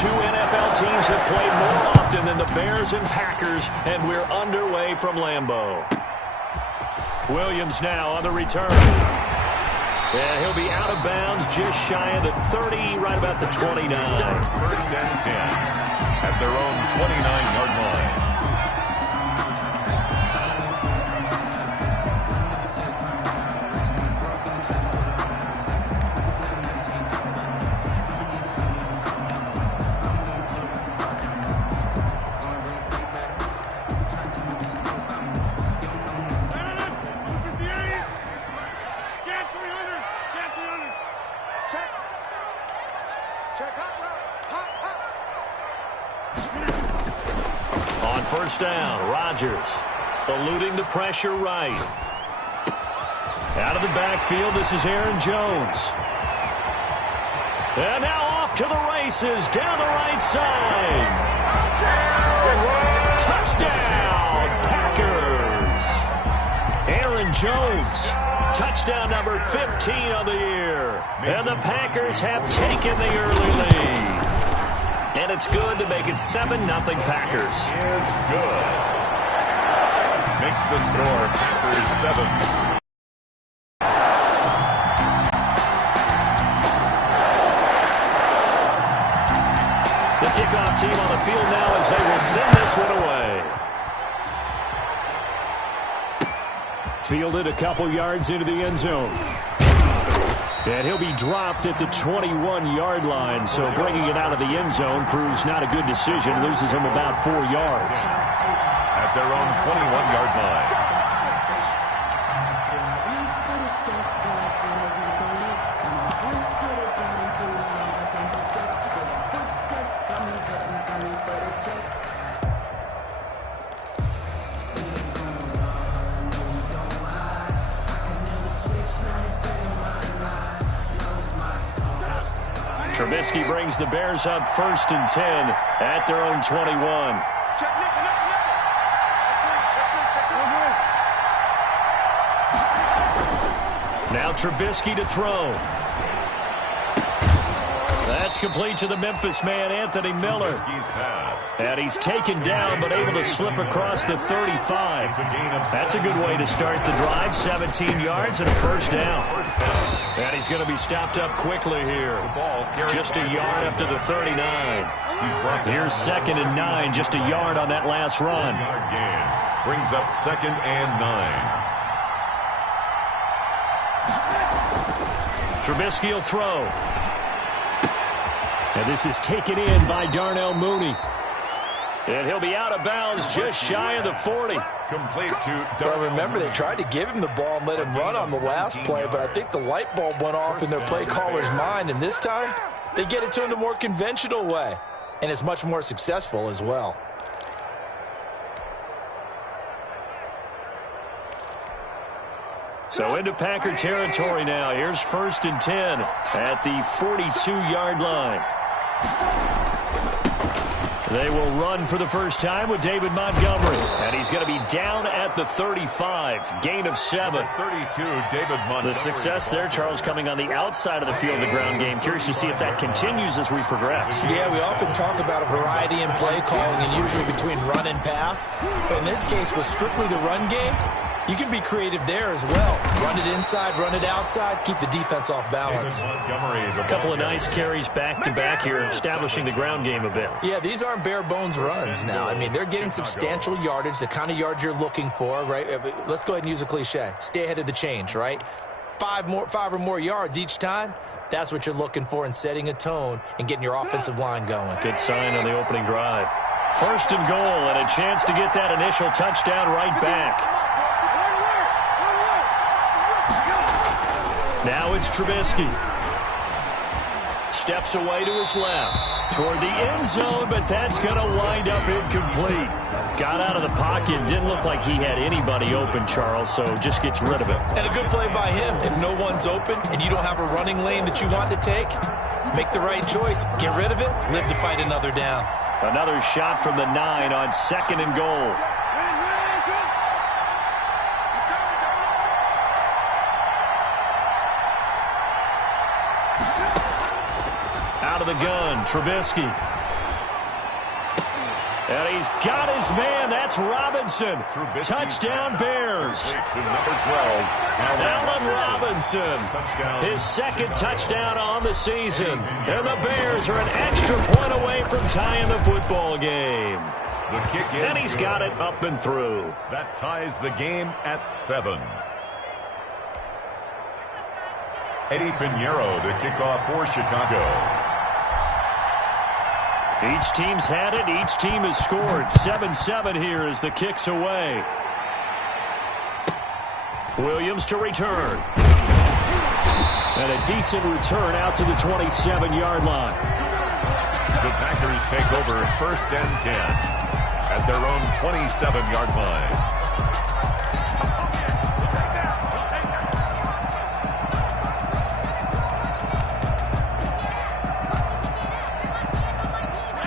Two NFL teams have played more often than the Bears and Packers, and we're underway from Lambeau. Williams now on the return. And he'll be out of bounds just shy of the 30, right about the 29. First and 10 at their own 29-yard line. On first down, Rodgers eluding the pressure right. Out of the backfield, this is Aaron Jones. And now off to the races down the right side. Touchdown, Packers. Aaron Jones, touchdown number 15 on the year. And the Packers have taken the early lead. And it's good to make it 7-0 Packers. Is good. Makes the score Packers 7. The kickoff team on the field now as they will send this one away. Fielded a couple yards into the end zone. And he'll be dropped at the 21-yard line, so bringing it out of the end zone proves not a good decision. Loses him about 4 yards. At their own 21-yard line. Trubisky brings the Bears up 1st and 10 at their own 21. Now Trubisky to throw. That's complete to the Memphis man, Anthony Miller. And he's taken down, but able to slip across the 35. That's a good way to start the drive. 17 yards and a first down. And he's going to be stopped up quickly here. Just a yard up to the 39. Here's 2nd and 9, just a yard on that last run. Brings up 2nd and 9. Trubisky will throw. And this is taken in by Darnell Mooney. And he'll be out of bounds just shy of the 40. Complete to Well, remember, they tried to give him the ball and let him run on the last play, but I think the light bulb went off in their play caller's mind, and this time they get it to him the more conventional way, and it's much more successful as well. So into Packer territory now. Here's 1st and 10 at the 42-yard line. They will run for the first time with David Montgomery. And he's going to be down at the 35. Gain of 7. 32, David Montgomery. The success there, Charles, coming on the outside of the field of the ground game. Curious to see if that continues as we progress. Yeah, we often talk about a variety in play calling and usually between run and pass. But in this case, with strictly the run game, you can be creative there as well. Run it inside, run it outside, keep the defense off balance. A couple of nice carries back-to-back here, establishing the ground game a bit. Yeah, these aren't bare-bones runs now. I mean, they're getting substantial yardage, the kind of yards you're looking for, right? Let's go ahead and use a cliche. Stay ahead of the change, right? 5 or more yards each time. That's what you're looking for in setting a tone and getting your offensive line going. Good sign on the opening drive. 1st and goal, and a chance to get that initial touchdown right back. Now it's Trubisky. Steps away to his left. Toward the end zone, but that's going to wind up incomplete. Got out of the pocket. Didn't look like he had anybody open, Charles, so just gets rid of it. And a good play by him. If no one's open and you don't have a running lane that you want to take, make the right choice. Get rid of it. Live to fight another down. Another shot from the 9 on 2nd and goal. Out of the gun, Trubisky. And he's got his man. That's Robinson. Touchdown, Bears. Allen Robinson. His second touchdown on the season. And the Bears are an extra point away from tying the football game. And he's got it up and through. That ties the game at 7. Eddie Pinheiro to kick off for Chicago. Each team's had it. Each team has scored. 7-7 here as the kick's away. Williams to return. And a decent return out to the 27-yard line. The Packers take over 1st and 10 at their own 27-yard line.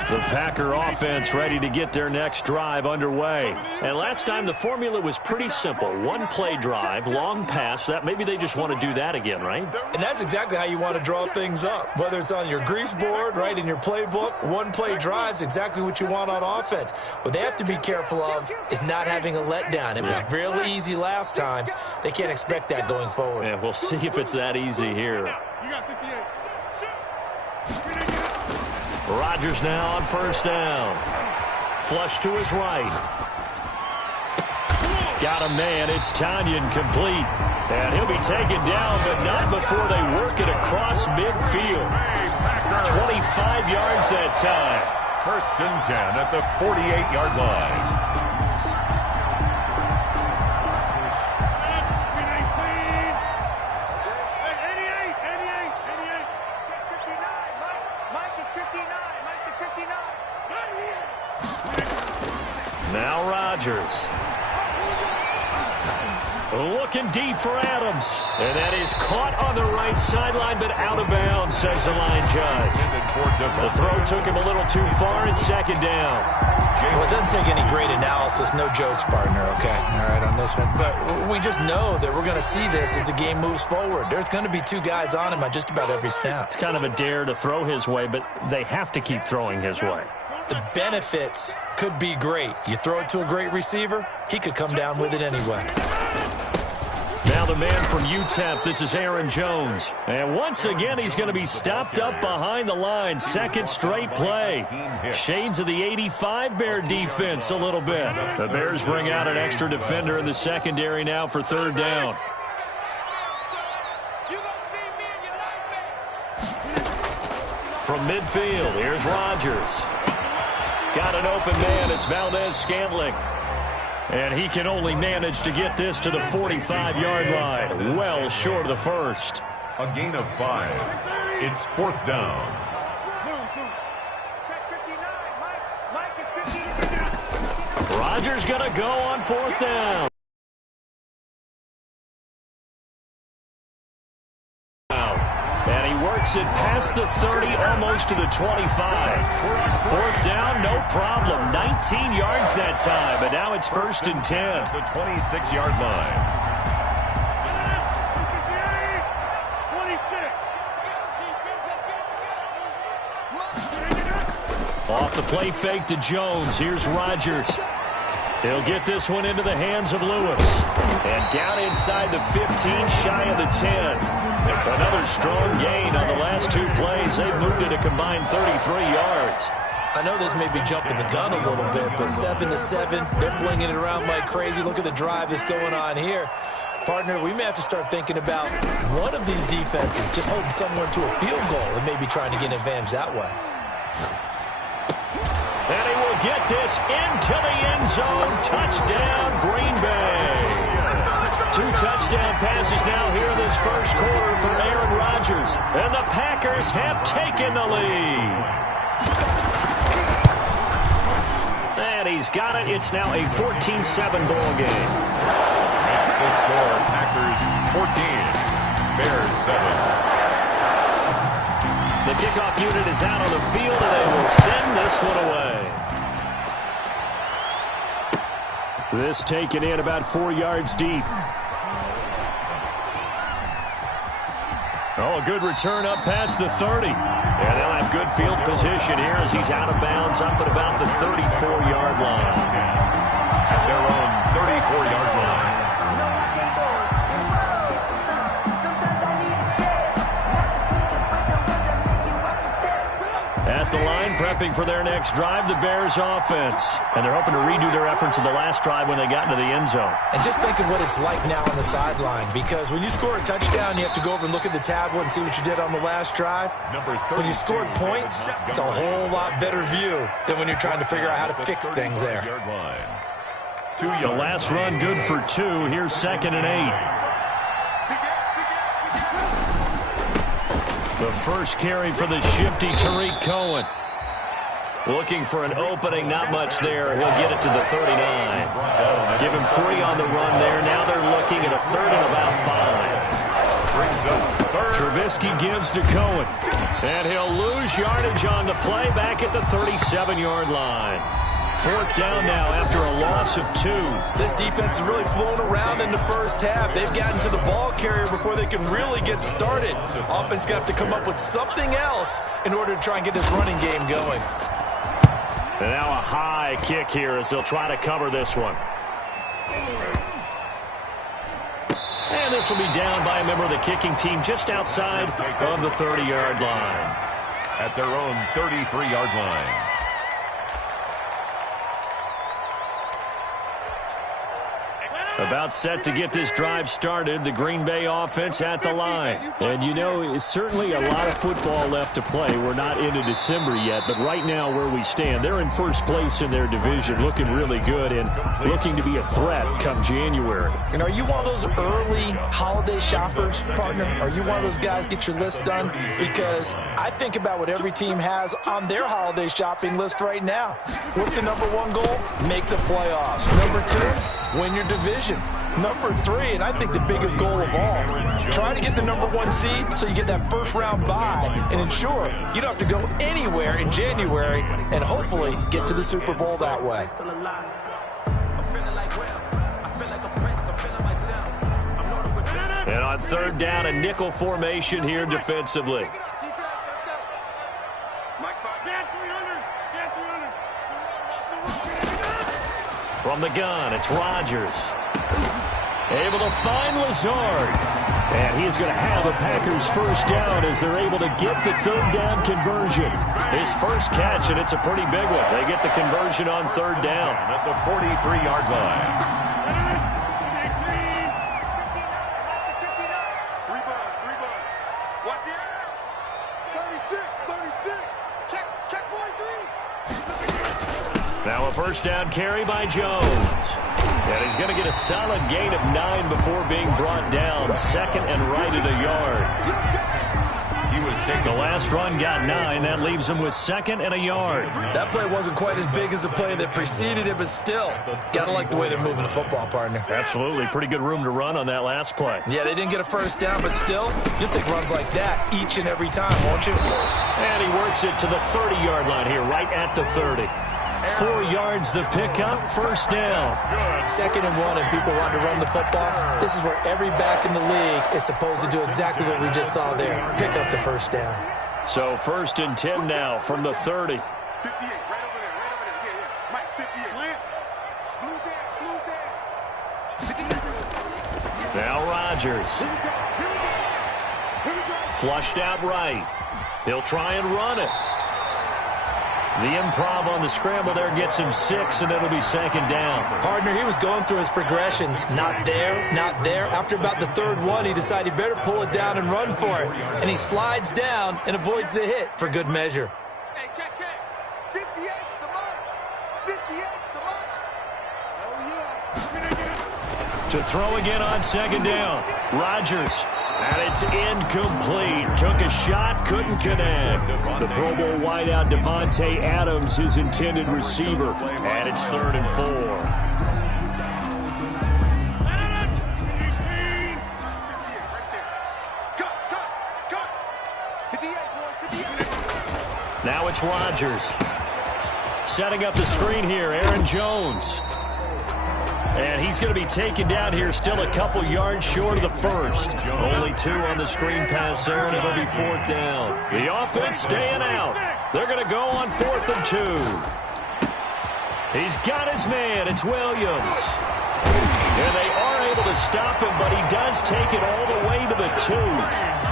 The Packer offense ready to get their next drive underway. And last time the formula was pretty simple. One play drive, long pass. That maybe they just want to do that again, right? And that's exactly how you want to draw things up. Whether it's on your grease board, right, in your playbook, one play drive's exactly what you want on offense. What they have to be careful of is not having a letdown. It was real easy last time. They can't expect that going forward. Yeah, we'll see if it's that easy here. Rodgers now on 1st down. Flush to his right. Got a man. It's Tanyan complete. And he'll be taken down, but not before they work it across midfield. 25 yards that time. 1st and 10 at the 48-yard line. Now Rodgers. Looking deep for Adams. And that is caught on the right sideline, but out of bounds, says the line judge. The throw took him a little too far in 2nd down. Well, it doesn't take any great analysis. No jokes, partner, okay? All right, on this one. But we just know that we're going to see this as the game moves forward. There's going to be 2 guys on him on just about every snap. It's kind of a dare to throw his way, but they have to keep throwing his way. The benefits could be great. You throw it to a great receiver, he could come down with it anyway. Now the man from UTEP, this is Aaron Jones. And once again, he's going to be stopped up behind the line. 2nd straight play. Shades of the 85 Bear defense a little bit. The Bears bring out an extra defender in the secondary now for 3rd down. From midfield, here's Rodgers. Got an open man. It's Valdez-Scantling. And he can only manage to get this to the 45-yard line. Well short of the 1st. A gain of 5. It's 4th down. Rodgers going to go on 4th down. And he works it past the 30, almost to the 25. 4th down, no problem. 19 yards that time, but now it's 1st and 10. The 26-yard line. Off the play fake to Jones. Here's Rodgers. He'll get this one into the hands of Lewis. And down inside the 15, shy of the 10. Another strong gain on the last 2 plays. They've moved it a combined 33 yards. I know this may be jumping the gun a little bit, but 7-7, they're flinging it around like crazy. Look at the drive that's going on here. Partner, we may have to start thinking about one of these defenses just holding someone to a field goal and maybe trying to get an advantage that way. And he will get this into the end zone. Touchdown, Green Bay. 2 touchdown passes now here in this 1st quarter for Aaron Rodgers. And the Packers have taken the lead. And he's got it. It's now a 14-7 ball game. That's the score. Packers 14. Bears 7. The kickoff unit is out on the field, and they will send this one away. This taken in about 4 yards deep. Oh, a good return up past the 30. And they'll have good field position here as he's out of bounds up at about the 34-yard line. At their own 34-yard line. At the line, prepping for their next drive, the Bears offense. And they're hoping to redo their efforts in the last drive when they got into the end zone. And just think of what it's like now on the sideline, because when you score a touchdown, you have to go over and look at the tablet and see what you did on the last drive. When you scored points, it's a whole lot better view than when you're trying to figure out how to fix things there. The last run good for 2. Here's 2nd and 8. The first carry for the shifty Tariq Cohen. Looking for an opening, not much there. He'll get it to the 39. Give him 3 on the run there. Now they're looking at a 3rd and about 5. Trubisky gives to Cohen. And he'll lose yardage on the play back at the 37-yard line. 4th down now after a loss of 2. This defense is really flown around in the first half. They've gotten to the ball carrier before they can really get started. Offense got to come up with something else in order to try and get this running game going. And now a high kick here as they'll try to cover this one. And this will be down by a member of the kicking team just outside of the 30-yard line. At their own 33-yard line. About set to get this drive started, the Green Bay offense at the line. And, you know, it's certainly a lot of football left to play. We're not into December yet, but right now where we stand, they're in first place in their division, looking really good and looking to be a threat come January. And are you one of those early holiday shoppers, partner? Are you one of those guys get your list done? Because I think about what every team has on their holiday shopping list right now. What's the #1 goal? Make the playoffs. #2, win your division. #3, and I think the biggest goal of all, try to get the #1 seed so you get that first-round bye and ensure you don't have to go anywhere in January and hopefully get to the Super Bowl that way. And on 3rd down, a nickel formation here defensively. From the gun, it's Rodgers. Able to find Lazard. And he is going to have a Packers first down as they're able to get the 3rd down conversion. His first catch, and it's a pretty big one. They get the conversion on 3rd down. At the 43-yard line. Now a first down carry by Jones. And he's going to get a solid gain of 9 before being brought down. 2nd and right at a yard. The last run got 9. That leaves him with 2nd and a yard. That play wasn't quite as big as the play that preceded it, but still, got to like the way they're moving the football, partner. Absolutely. Pretty good room to run on that last play. Yeah, they didn't get a first down, but still, you'll take runs like that each and every time, won't you? And he works it to the 30-yard line here, right at the 30. 4 yards the pickup, first down. 2nd and 1, and people want to run the football. This is where every back in the league is supposed to do exactly what we just saw there. Pick up the first down. So 1st and 10 now from the 30. Now Rodgers. Flushed out right. He'll try and run it. The improv on the scramble there gets him 6, and it'll be 2nd down. Partner, he was going through his progressions. Not there, not there. After about the 3rd one, he decided he better pull it down and run for it. And he slides down and avoids the hit for good measure. Hey, check. 58's the money. 58's the money. Oh, yeah. To throw again on 2nd down. Rodgers. And it's incomplete. Took a shot, couldn't connect. The Pro Bowl wideout Devontae Adams, his intended receiver. And it's 3rd and 4. Now it's Rodgers. Setting up the screen here, Aaron Jones. And he's going to be taken down here still a couple yards short of the first. Only 2 on the screen pass there, and it'll be 4th down. The offense staying out. They're going to go on 4th and 2. He's got his man. It's Williams. And they are able to stop him, but he does take it all the way to the 2.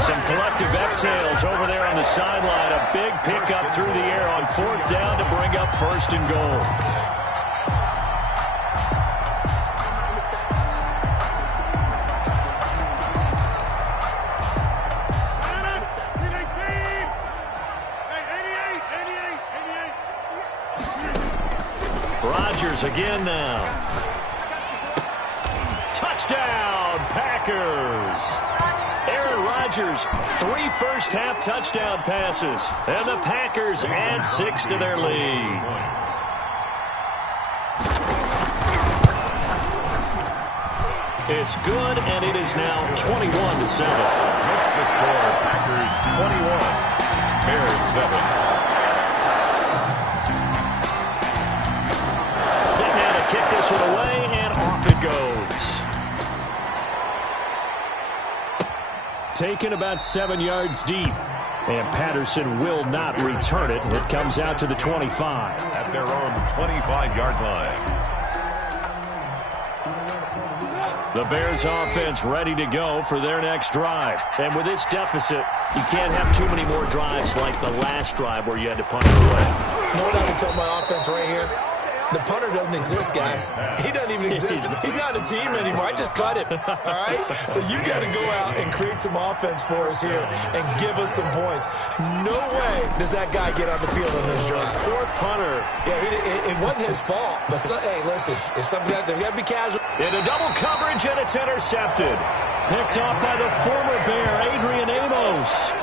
Some collective exhales over there on the sideline. A big pickup through the air on 4th down to bring up 1st and goal. Rodgers again now. Touchdown, Packers. Aaron Rodgers, 3 first-half touchdown passes. And the Packers add 6 to their lead. It's good, and it is now 21-7. What's the score? Packers 21, Bears 7. Kick this one away, and off it goes. Taken about 7 yards deep. And Patterson will not return it. It comes out to the 25. At their own 25-yard line. The Bears offense ready to go for their next drive. And with this deficit, you can't have too many more drives like the last drive where you had to punt it away. You know what I can tell my offense right here? The punter doesn't exist, guys. He doesn't even exist. He's not a team anymore. I just cut him. All right? So you got to go out and create some offense for us here and give us some points. No way does that guy get on the field on this drive. 4th punter. Yeah, it wasn't his fault. But, hey, listen, if something got to be casual. Into double coverage, and it's intercepted. Picked off by the former Bear, Adrian Amos.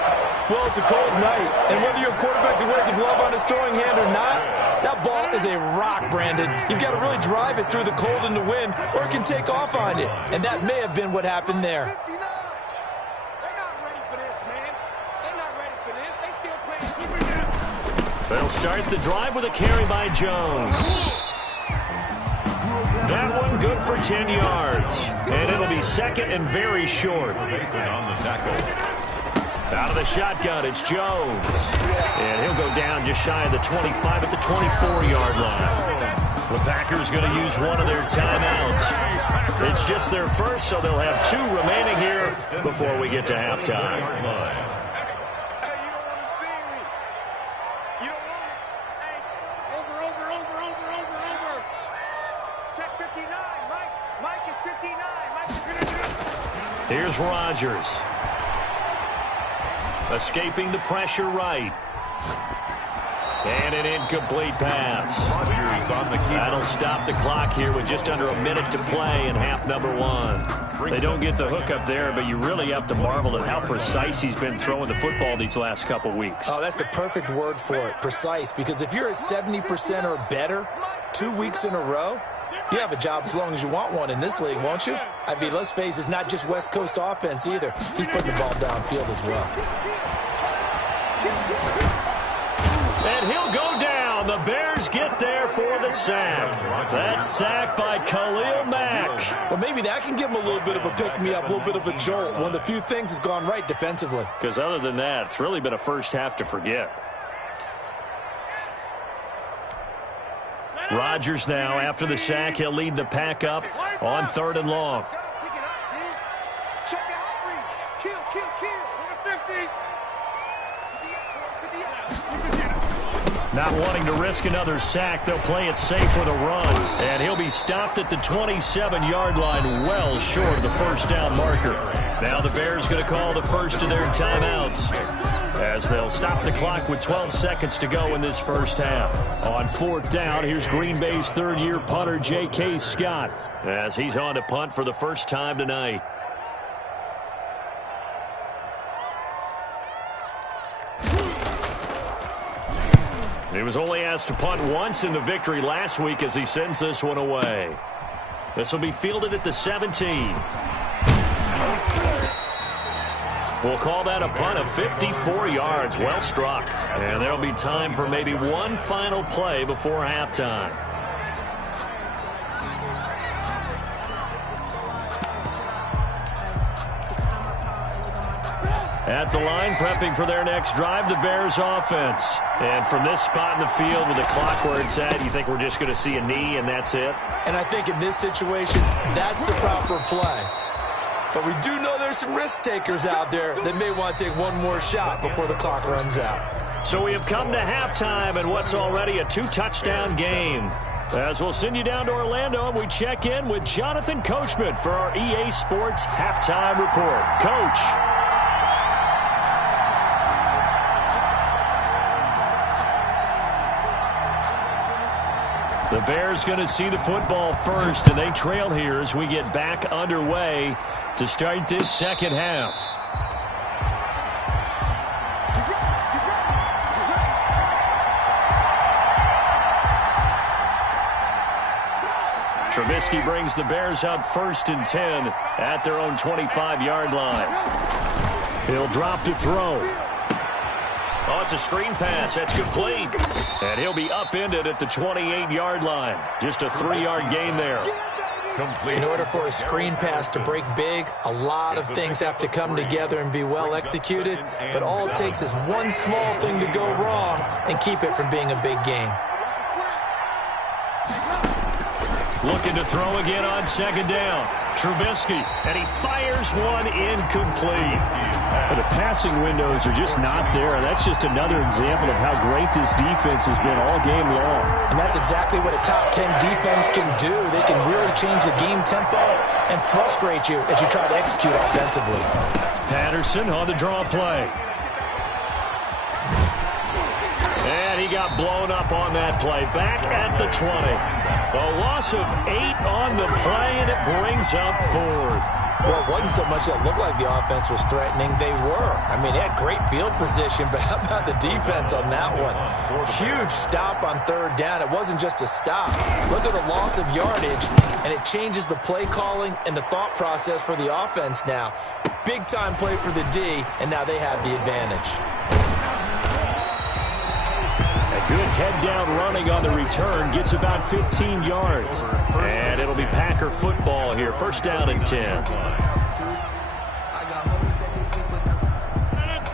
Well, it's a cold night, and whether you're a quarterback that wears a glove on his throwing hand or not, that ball is a rock, Brandon. You've got to really drive it through the cold and the wind, or it can take off on you. And that may have been what happened there. They're not ready for this, man. They're not ready for this. They still playing super down. They'll start the drive with a carry by Jones. That one good for 10 yards. And it'll be 2nd and very short. On the tackle. Out of the shotgun, it's Jones. And he'll go down just shy of the 25 at the 24-yard line. The Packers going to use one of their timeouts. It's just their first, so they'll have 2 remaining here before we get to halftime. Here's Rodgers. Escaping the pressure right. And an incomplete pass. Rodgers on the keeper. That'll stop the clock here with just under a minute to play in half number 1. They don't get the hook up there, but you really have to marvel at how precise he's been throwing the football these last couple weeks. Oh, that's the perfect word for it, precise, because if you're at 70% or better 2 weeks in a row, you have a job as long as you want one in this league, won't you? I mean, let's face it, it's not just West Coast offense either. He's putting the ball downfield as well. And he'll go down. The Bears get there for the sack. That sack by Khalil Mack. Well, maybe that can give him a little bit of a pick-me-up, a little bit of a jolt. One of the few things has gone right defensively. Because other than that, it's really been a first half to forget. Rodgers now, after the sack, he'll lead the pack up on 3rd and long. Not wanting to risk another sack, they'll play it safe with a run. And he'll be stopped at the 27-yard line, well short of the first down marker. Now the Bears going to call the first of their timeouts, as they'll stop the clock with 12 seconds to go in this first half. On 4th down, here's Green Bay's 3rd-year punter, J.K. Scott, as he's on to punt for the first time tonight. He was only asked to punt once in the victory last week as he sends this one away. This will be fielded at the 17. We'll call that a punt of 54 yards. Well struck. And there'll be time for maybe one final play before halftime. At the line, prepping for their next drive, the Bears offense. And from this spot in the field with the clock where it's at, you think we're just going to see a knee and that's it? And I think in this situation, that's the proper play. But we do know there's some risk takers out there that may want to take one more shot before the clock runs out. So we have come to halftime in what's already a 2-touchdown game. As we'll send you down to Orlando, and we check in with Jonathan Coachman for our EA Sports Halftime Report. Coach. The Bears going to see the football first, and they trail here as we get back underway to start this second half. Trubisky brings the Bears up 1st and 10 at their own 25-yard line. He'll drop to throw. Oh, it's a screen pass. That's complete. And he'll be upended at the 28-yard line. Just a 3-yard gain there. In order for a screen pass to break big, a lot of things have to come together and be well executed. But all it takes is one small thing to go wrong and keep it from being a big game. Looking to throw again on 2nd down. Trubisky, and he fires one incomplete. But the passing windows are just not there. And that's just another example of how great this defense has been all game long. And that's exactly what a top 10 defense can do. They can really change the game tempo and frustrate you as you try to execute offensively. Patterson on the draw play. And he got blown up on that play. Back at the 20. A loss of 8 on the play, and it brings up 4th. Well, it wasn't so much that it looked like the offense was threatening. They were. I mean, they had great field position, but how about the defense on that one? Huge stop on 3rd down. It wasn't just a stop. Look at the loss of yardage, and it changes the play calling and the thought process for the offense now. Big-time play for the D, and now they have the advantage. Good head-down running on the return. Gets about 15 yards. And it'll be Packer football here. 1st down and 10.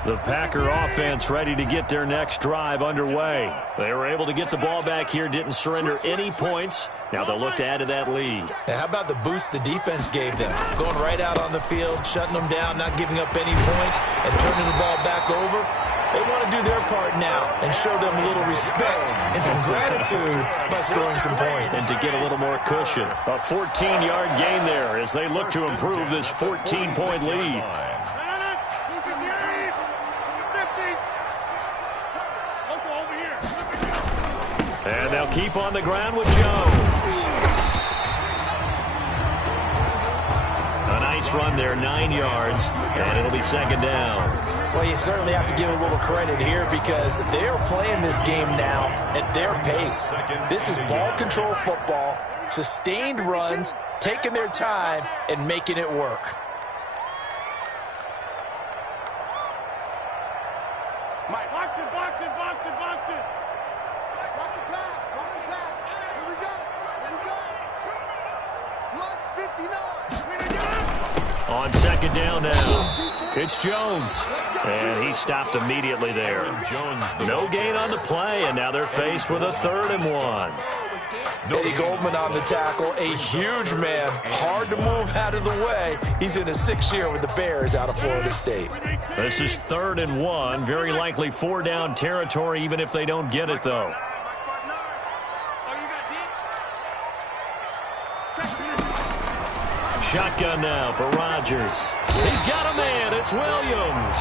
The Packer offense ready to get their next drive underway. They were able to get the ball back here. Didn't surrender any points. Now they'll look to add to that lead. Now, how about the boost the defense gave them? Going right out on the field, shutting them down, not giving up any points, and turning the ball back over. They want to do their part now and show them a little respect and some gratitude by scoring some points. And to get a little more cushion. A 14-yard gain there as they look to improve this 14-point lead. And they'll keep on the ground with Jones. A nice run there, 9 yards, and it'll be 2nd down. Well, you certainly have to give a little credit here because they're playing this game now at their pace. This is ball control football, sustained runs, taking their time, and making it work. Mike, box it. Watch the pass. Here we go. Launch 59. On 2nd down now. It's Jones, and he stopped immediately there. No gain on the play, and now they're faced with a 3rd and 1. Eddie Goldman on the tackle, a huge man, hard to move out of the way. He's in his 6th year with the Bears out of Florida State. This is 3rd and 1, very likely 4-down territory, even if they don't get it, though. Shotgun now for Rodgers. He's got a man. It's Williams.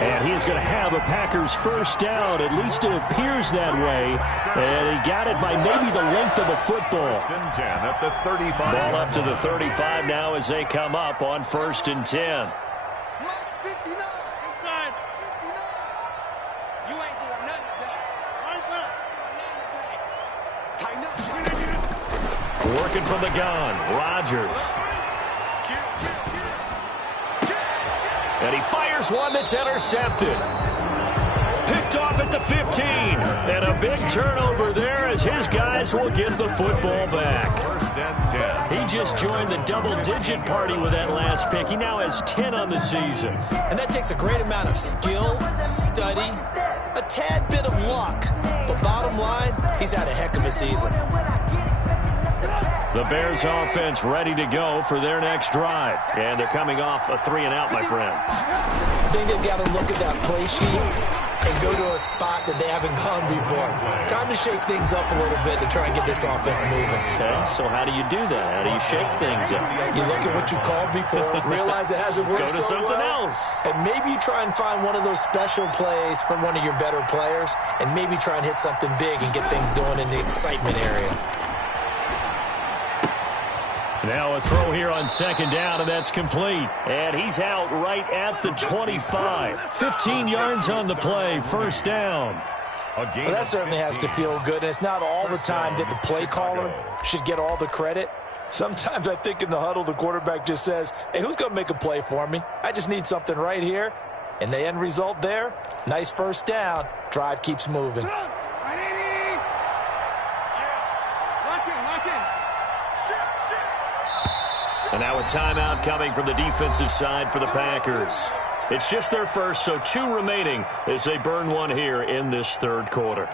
And he's going to have a Packers 1st down. At least it appears that way. And he got it by maybe the length of a football. At the 35. Ball up to the 35 now as they come up on 1st and 10. Working from the gun, Rodgers. And he fires one that's intercepted. Picked off at the 15. And a big turnover there as his guys will get the football back. and 10. He just joined the double-digit party with that last pick. He now has 10 on the season. And that takes a great amount of skill, study, a tad bit of luck. But bottom line, he's had a heck of a season. The Bears offense ready to go for their next drive. And they're coming off a 3-and-out, my friend. I think they've got to look at that play sheet and go to a spot that they haven't gone before. Time to shake things up a little bit to try and get this offense moving. Okay, so how do you do that? How do you shake things up? You look at what you've called before, realize it hasn't worked Go to so something well, else. and maybe you try and find one of those special plays from one of your better players, and maybe try and hit something big and get things going in the excitement area. Now a throw here on second down, and that's complete. And he's out right at the 25. 15 yards on the play, first down. Well, that certainly has to feel good, and it's not all the time that the play caller should get all the credit. Sometimes I think in the huddle, the quarterback just says, hey, who's going to make a play for me? I just need something right here. And the end result there, nice first down. Drive keeps moving. And now a timeout coming from the defensive side for the Packers. It's just their first, so 2 remaining as they burn one here in this third quarter.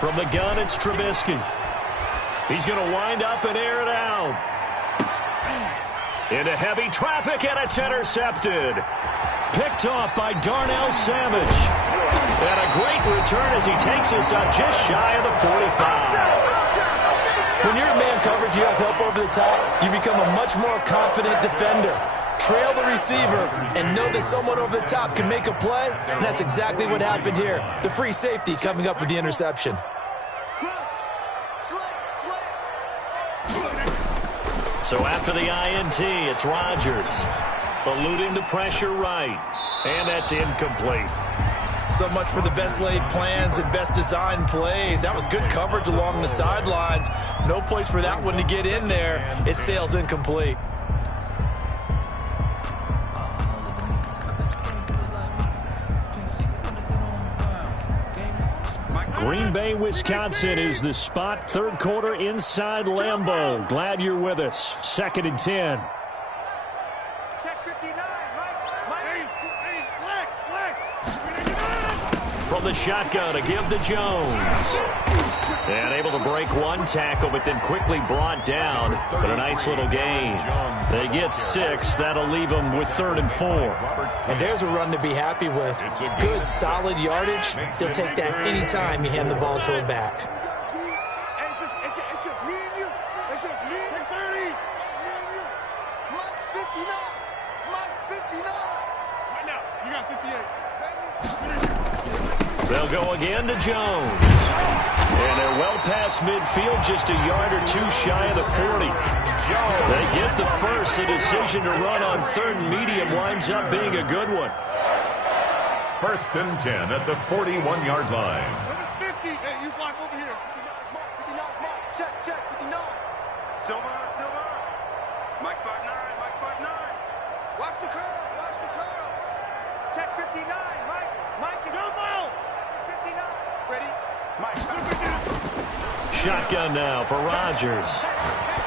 From the gun, it's Trubisky. He's going to wind up and air it out. Into heavy traffic, and it's intercepted. Picked off by Darnell Savage. And a great return as he takes us up just shy of the 45. When you're in man coverage, you have help over the top. You become a much more confident defender. Trail the receiver and know that someone over the top can make a play, and that's exactly what happened here. The free safety coming up with the interception. So after the INT, it's Rodgers. Eluding the pressure right. And that's incomplete. So much for the best laid plans and best designed plays. That was good coverage along the sidelines. No place for that one to get in there. It sails incomplete. Green Bay, Wisconsin is the spot. Third quarter inside Lambeau. Glad you're with us. 2nd and 10. Check 59. From the shotgun to give to Jones. And able to break one tackle, but then quickly brought down. But a nice little gain. They get 6. That'll leave them with 3rd and 4. And there's a run to be happy with. Good, solid yardage. He'll take that any time you hand the ball to him back. It's just me and you. It's just me. 30. Mike's 59. Mike's 59. Right now, you got 58. They'll go again to Jones. And they're well past midfield, just a yard or 2 shy of the 40. They get the first. The decision to run on 3rd and medium winds up being a good one. 1st and 10 at the 41-yard line. Number 50. Hey, you block over here. 59, Mike. Check, 59. Silver. Mike's 5'9", Mike's 5'9". Watch the curls. Check 59, Mike. Mike is jump out. 59. Ready? Mike. Shotgun now for Rodgers.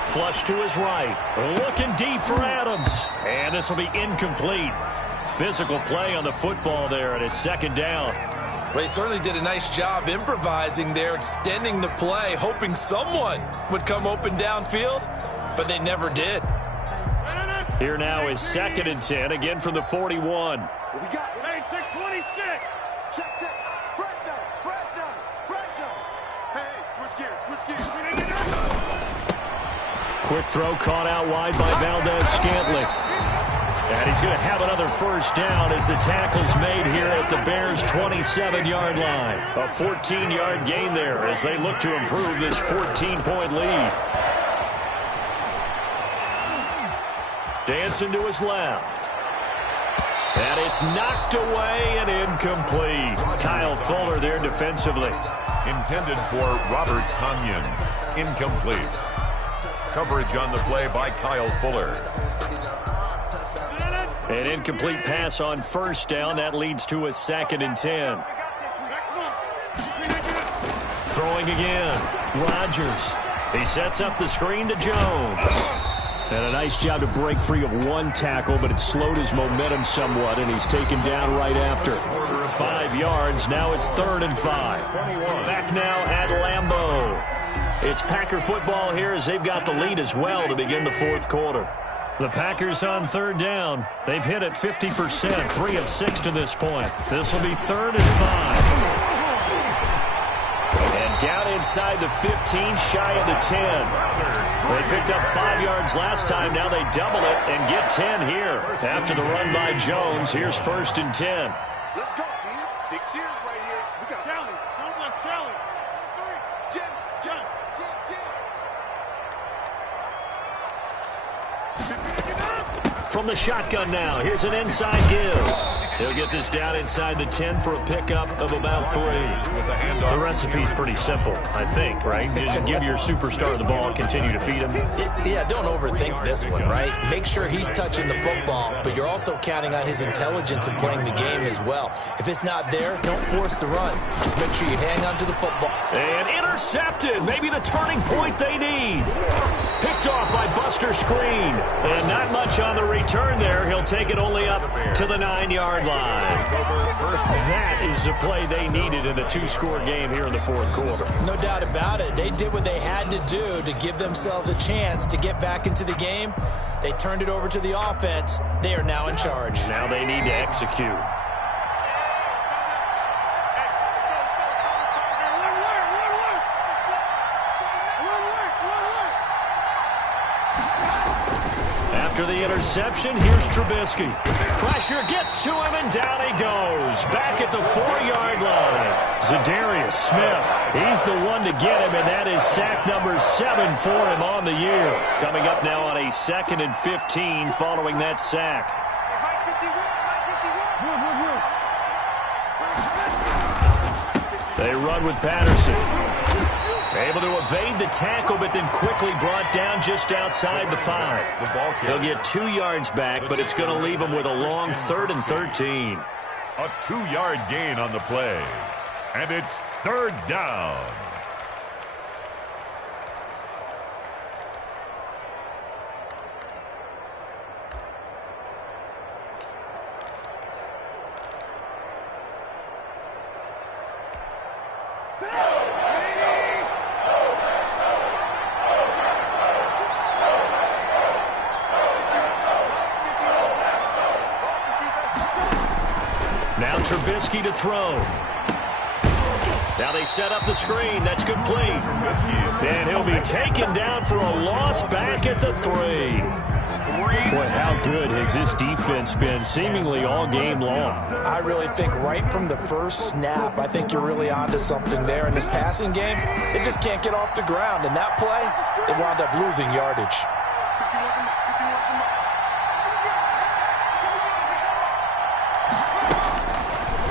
Flush to his right. Looking deep for Adams. And this will be incomplete. Physical play on the football there, and it's 2nd down. Well, he certainly did a nice job improvising there, extending the play, hoping someone would come open downfield, but they never did. Here now is 2nd and 10, again from the 41. We got 26. Check. Fresno. Hey, switch gears. Quick throw caught out wide by Valdez-Scantling. And he's going to have another first down as the tackle's made here at the Bears' 27-yard line. A 14-yard gain there as they look to improve this 14-point lead. Dancing to his left. And it's knocked away and incomplete. Kyle Fuller there defensively. Intended for Robert Tonyan. Incomplete. Coverage on the play by Kyle Fuller. An incomplete pass on first down. That leads to a 2nd and 10. Throwing again. Rodgers. He sets up the screen to Jones. And a nice job to break free of one tackle, but it slowed his momentum somewhat, and he's taken down right after. 5 yards. Now it's 3rd and 5. Back now at Lambeau. It's Packer football here as they've got the lead as well to begin the 4th quarter. The Packers on 3rd down. They've hit it 50%, 3 of 6 to this point. This will be 3rd and 5. And down inside the 15, shy of the 10. They picked up 5 yards last time. Now they double it and get 10 here. After the run by Jones, here's 1st and 10. Let's go, team. Big Sears right here. We got Kelly. Kelly. 3. Jim. From the shotgun now, here's an inside give. He'll get this down inside the 10 for a pickup of about 3. The recipe's pretty simple, I think, right? Just give your superstar the ball and continue to feed him. Yeah, don't overthink this one, right? Make sure he's touching the football, but you're also counting on his intelligence in playing the game as well. If it's not there, don't force the run. Just make sure you hang on to the football. And intercepted. Maybe the turning point they need. Picked off by Buster Screen. And not much on the return there. He'll take it only up to the 9-yard line. That is the play they needed in a 2-score game here in the 4th quarter. No doubt about it. They did what they had to do to give themselves a chance to get back into the game. They turned it over to the offense. They are now in charge. Now they need to execute. After the interception, here's Trubisky. Pressure gets to him, and down he goes. Back at the 4-yard line. Za'Darius Smith. He's the one to get him, and that is sack number 7 for him on the year. Coming up now on a 2nd and 15 following that sack. They run with Patterson. Able to evade the tackle, but then quickly brought down just outside the 5. He'll get 2 yards back, but it's going to leave him with a long 3rd and 13. A 2-yard gain on the play. And it's 3rd down. Now Trubisky to throw. Now they set up the screen. That's complete. And he'll be taken down for a loss back at the 3. Boy, how good has this defense been seemingly all game long? I really think right from the first snap, I think you're really onto something there. In this passing game, it just can't get off the ground. In that play, they wound up losing yardage.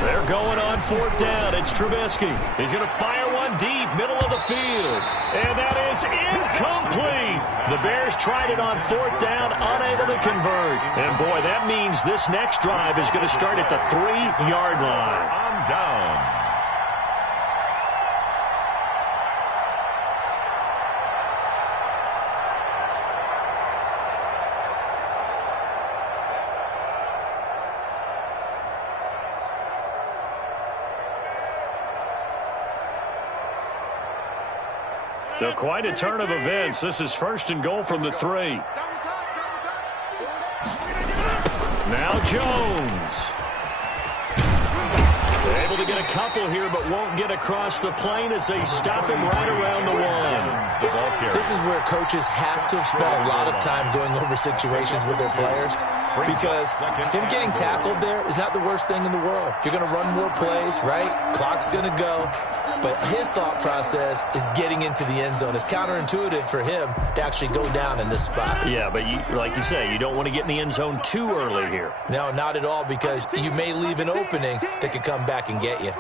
They're going on 4th down. It's Trubisky. He's going to fire one deep, middle of the field. And that is incomplete. The Bears tried it on 4th down, unable to convert. And, boy, that means this next drive is going to start at the 3-yard line. On downs. So quite a turn of events. This is 1st and goal from the 3. Now Jones. They're able to get a couple here, but won't get across the plane as they stop him right around the 1. This is where coaches have to have spent a lot of time going over situations with their players. because him getting tackled there is not the worst thing in the world. You're going to run more plays, right? Clock's going to go. But his thought process is getting into the end zone. It's counterintuitive for him to actually go down in this spot. Yeah, but like you say, you don't want to get in the end zone too early here. No, not at all, because you may leave an opening that could come back and get you.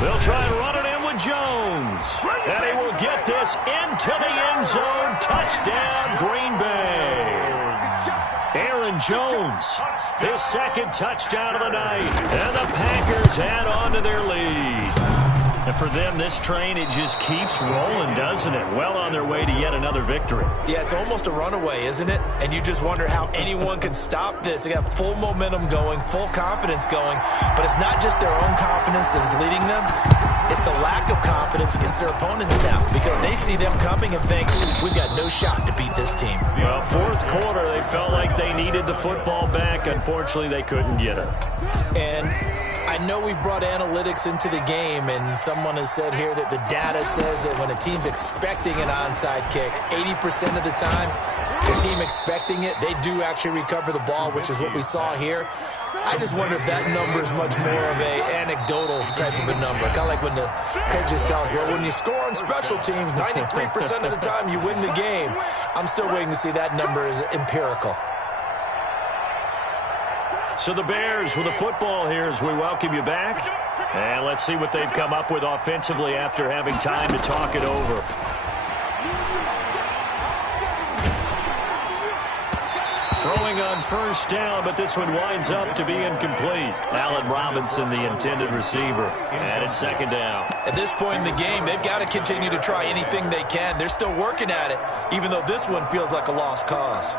They'll try and run it in with Jones. And he will get this into the end zone. Touchdown, Green Bay. Aaron Jones, his second touchdown of the night. And the Packers add on to their lead. And for them, this train, it just keeps rolling, doesn't it? Well on their way to yet another victory. Yeah, it's almost a runaway, isn't it? And you just wonder how anyone could stop this. They got full momentum going, full confidence going. But it's not just their own confidence that's leading them. It's the lack of confidence against their opponents now, because they see them coming and think, we've got no shot to beat this team. Well, fourth quarter, they felt like they needed the football back. Unfortunately, they couldn't get it. And I know we've brought analytics into the game, and someone has said here that the data says that when a team's expecting an onside kick, 80% of the time, the team expecting it, they do actually recover the ball, which is what we saw here. I just wonder if that number is much more of a anecdotal type of a number. Kind of like when the coaches tell us, well, when you score on special teams, 93% of the time you win the game. I'm still waiting to see that number is empirical. So the Bears with the football here as we welcome you back. And let's see what they've come up with offensively after having time to talk it over. Throwing on first down, but this one winds up to be incomplete. Allen Robinson, the intended receiver. And it's second down. At this point in the game, they've got to continue to try anything they can. They're still working at it, even though this one feels like a lost cause.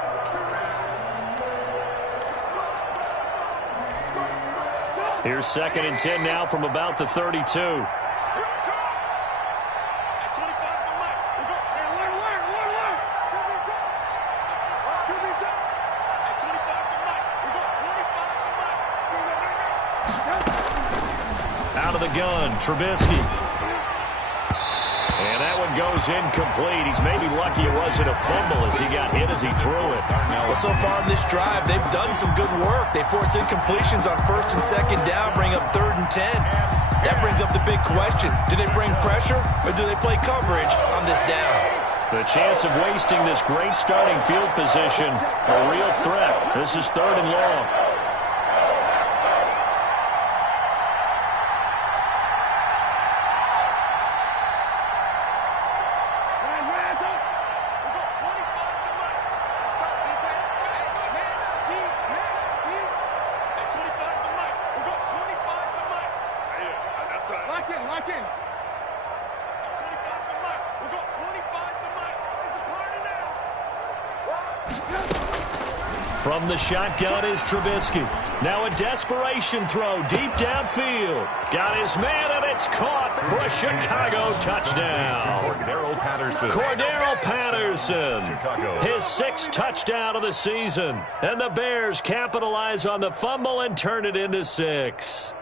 Here's second and 10 now from about the 32. Out of the gun, Trubisky. And that one goes incomplete. He's maybe lucky it wasn't a fumble as he got hit as he threw it. Well, so far in this drive, they've done some good work. They force incompletions on first and second down, bring up third and 10. That brings up the big question. Do they bring pressure or do they play coverage on this down? The chance of wasting this great starting field position, a real threat. This is third and long. From the shotgun is Trubisky. Now a desperation throw deep downfield. Got his man, and it's caught for a Chicago touchdown. Cordero Patterson. His sixth touchdown of the season. And the Bears capitalize on the fumble and turn it into 6.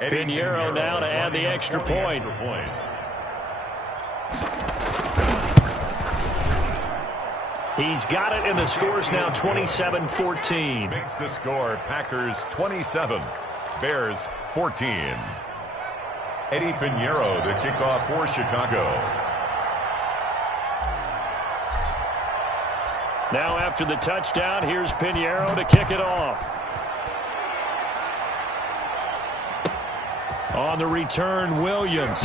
Pinheiro now to add the extra point. He's got it, and the score's now 27-14. Makes the score Packers 27, Bears 14. Eddie Pinheiro, the kickoff for Chicago. Now after the touchdown, here's Pinheiro to kick it off. On the return, Williams.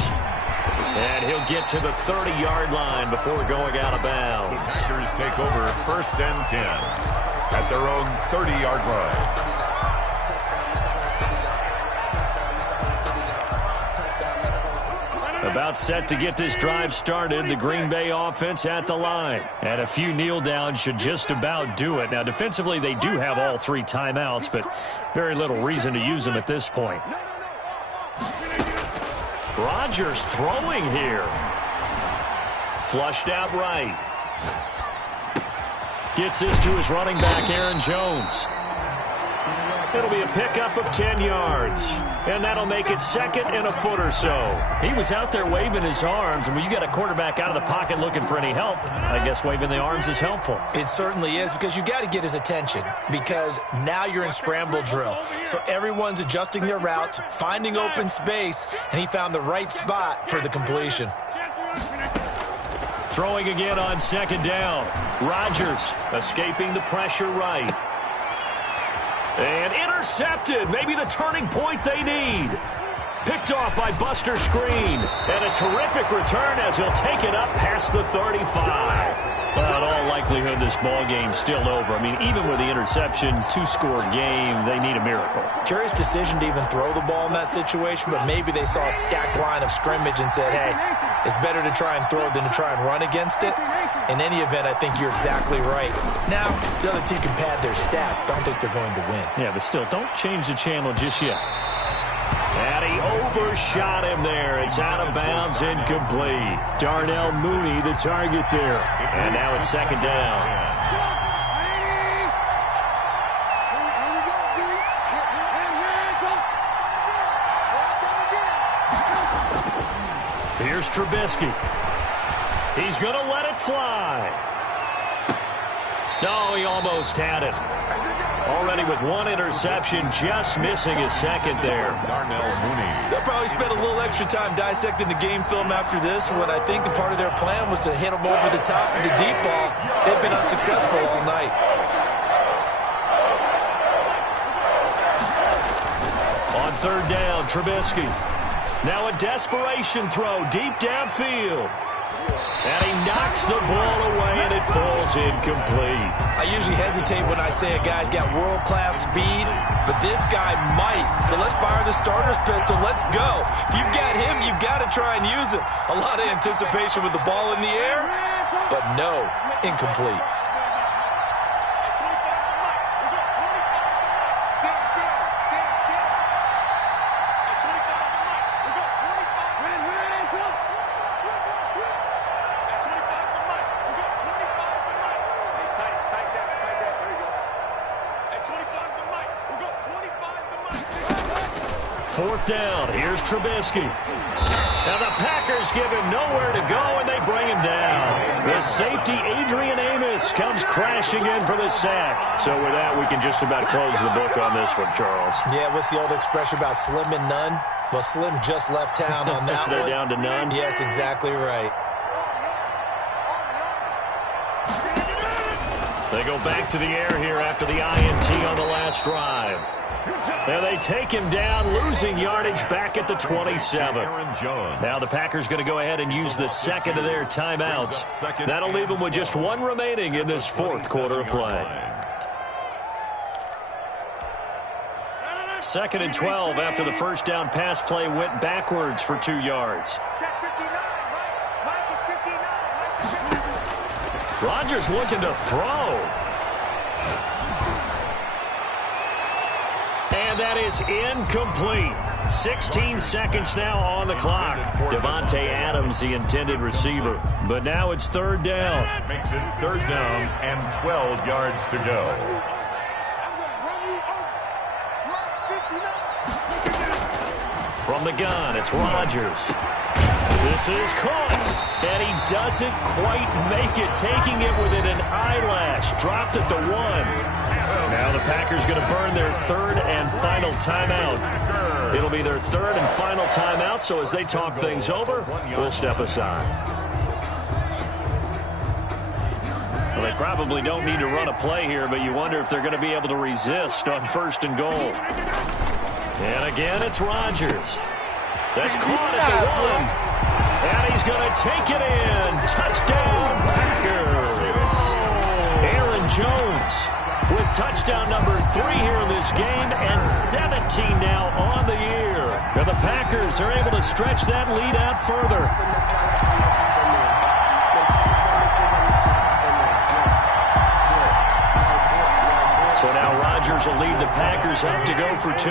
And he'll get to the 30-yard line before going out of bounds. The Packers take over first and 10 at their own 30-yard line. About set to get this drive started, the Green Bay offense at the line. And a few kneel downs should just about do it. Now, defensively, they do have all 3 timeouts, but very little reason to use them at this point. Rodgers throwing here. Flushed out right. Gets this to his running back, Aaron Jones. It'll be a pickup of 10 yards. And that'll make it 2nd and a foot or so. He was out there waving his arms, and when you got a quarterback out of the pocket looking for any help, I guess waving the arms is helpful. It certainly is, because you got to get his attention, because now you're in scramble drill. So everyone's adjusting their routes, finding open space, and he found the right spot for the completion. Throwing again on 2nd down. Rodgers escaping the pressure right. And intercepted. Maybe the turning point they need. Picked off by Buster Screen. And a terrific return as he'll take it up past the 35. But in all likelihood, this ball game's still over. I mean, even with the interception, 2-score game, they need a miracle. Curious decision to even throw the ball in that situation, but maybe they saw a stacked line of scrimmage and said, hey, it's better to try and throw it than to try and run against it. In any event, I think you're exactly right. Now, the other team can pad their stats, but I don't think they're going to win. Yeah, but still, don't change the channel just yet. And he overshot him there. It's out of bounds, incomplete. Darnell Mooney, the target there. And now it's 2nd down. Here's Trubisky. He's going to let it fly. No, he almost had it. Already with 1 interception, just missing his 2nd there. Darnell Mooney. They'll probably spend a little extra time dissecting the game film after this one. I think the part of their plan was to hit him over the top of the deep ball. They've been unsuccessful all night. On 3rd down, Trubisky. Now a desperation throw deep downfield. And he knocks the ball away, and it falls incomplete. I usually hesitate when I say a guy's got world-class speed, but this guy might. So let's fire the starter's pistol. Let's go. If you've got him, you've got to try and use him. A lot of anticipation with the ball in the air, but no, incomplete. Down. Here's Trubisky. Now the Packers give him nowhere to go, and they bring him down. The safety, Adrian Amos, comes crashing in for the sack. So with that, we can just about close the book on this one, Charles. Yeah, what's the old expression about slim and none? Well, Slim just left town on that They're one. down to none? Yes, exactly right. They go back to the air here after the INT on the last drive. And they take him down, losing yardage back at the 27. Now the Packers going to go ahead and use the 2nd of their timeouts. That'll leave them with just 1 remaining in this 4th quarter of play. 2nd and 12 after the first down pass play went backwards for 2 yards. Rodgers looking to throw. And that is incomplete. 16 seconds now on the clock. Devontae Adams, the intended receiver. But now it's 3rd down. Makes it 3rd down and 12 yards to go. From the gun, it's Rodgers. This is caught. And he doesn't quite make it, taking it within an eyelash. Dropped at the 1. Now the Packers going to burn their 3rd and final timeout. It'll be their 3rd and final timeout, so as they talk things over, we'll step aside. Well, they probably don't need to run a play here, but you wonder if they're going to be able to resist on 1st and goal. And again, it's Rodgers. That's caught at the 1. And he's going to take it in. Touchdown, Packers. Aaron Jones with touchdown number 3 here in this game, and 17 now on the year. And the Packers are able to stretch that lead out further. So now Rodgers will lead the Packers up to go for 2.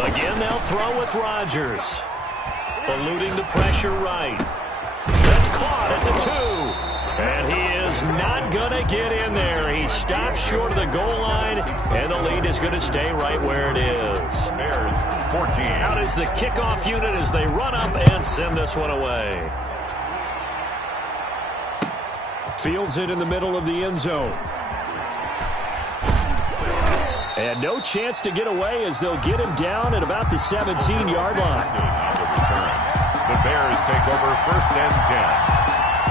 Again, they'll throw with Rodgers. Eluding the pressure right. That's caught at the 2. And he is not going to get in there. stops short of the goal line, and the lead is going to stay right where it is. Bears 14. Out is the kickoff unit as they run up and send this one away. Fields it in the middle of the end zone. And no chance to get away as they'll get him down at about the 17-yard line. The Bears take over 1st and 10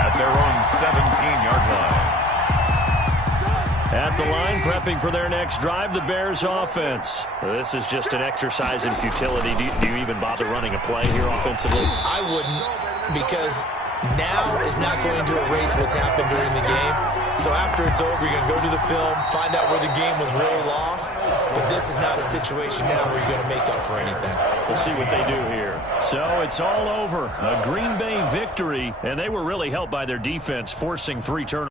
at their own 17-yard line. At the line, prepping for their next drive, the Bears offense. This is just an exercise in futility. Do you even bother running a play here offensively? I wouldn't, because now is not going to erase what's happened during the game. So after it's over, you're going to go to the film, find out where the game was really lost. But this is not a situation now where you're going to make up for anything. We'll see what they do here. So it's all over. A Green Bay victory, and they were really helped by their defense, forcing 3 turnovers.